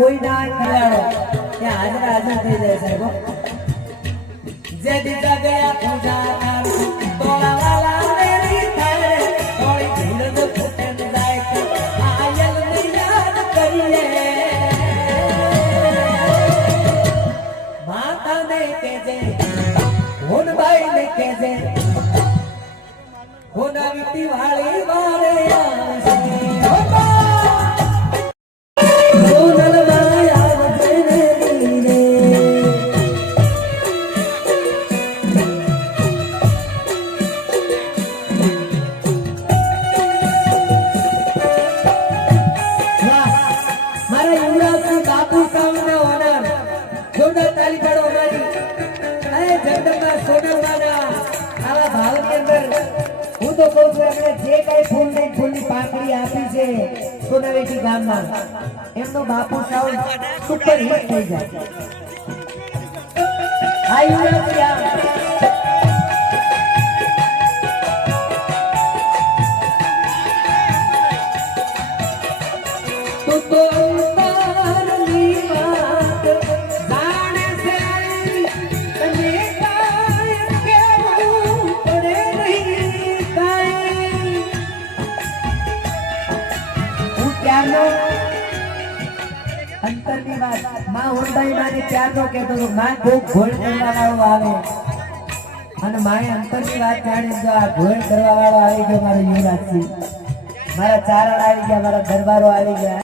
કોઈ ના ખરાડો ત્યાં હાજર હાજર થઈ જાય સાહેબ જે દીધા ગયા પૂજા કર તોળા વાલા મેરી થાય થોડી ભીડ તો ફૂટે જાય આયલ ને યાદ કરીએ માતા ને કેજે હોનભાઈ ને કેજે હોના વીતી વાળી વાળે આવશે સોનાવેટી ગામમાં એમનો બાપુ સાઉન્ડ સુપર હિટ થઈ જાય તું તો તારની વાત જાણે છે તને કાંઈ કહેવું પડે નહીં કાંઈ પ્યારનો અંતરની વાત માં હોનભાઈ માને પ્યારનો કહેતો હતો માં બહુ ઘોળ કરવા વાળો આવે અને માએ અંતરની વાત જાણે જો આ ઘોળ કરવા વાળો આવી ગયો મારો યુવરાજસિંહ મારા ચારણ આવી ગયા મારા દરબારો આવી ગયા